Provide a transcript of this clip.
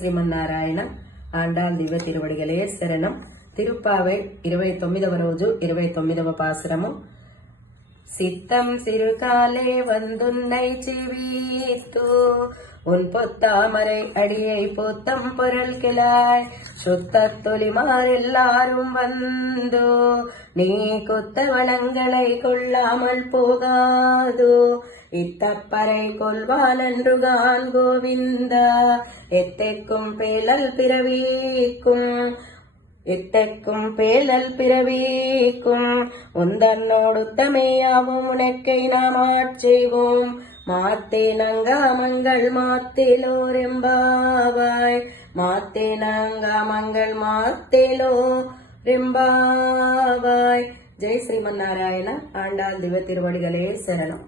శ్రీమన్నారాయణ ఆండాల్ దివ్య తిరువడిగలే శరణం. తిరుప్పావై 29వ రోజు 29వ పాసురము. சித்தம் சிறுகாலே வந்துன்னை செவித்து உன் பொத்தாமரை அடியை பொத்தம் பொருள் கிளாய் சுத்த தொலிமாரெல்லாரும் வந்து நீ கொத்த வளங்களை கொள்ளாமல் போகாதோ இத்தப்பறை கொள்வானன்றுகான் கோவிந்தா எத்தைக்கும் பேலல் பிறவிக்கும் உந்தன்னோடுத்தமையாவும் உனக்கை நாம் ஆட்செய்வோம் மாத்தே நங்காமங்கள் மாத்தேலோரெம்பாவாய் மாத்தே நங்காமங்கள் மாத்தேலோரெம்பாவாய். ஜெய் ஸ்ரீமன்னாராயண ஆண்டாள் திவ்ய திருவடிகளே சரணம்.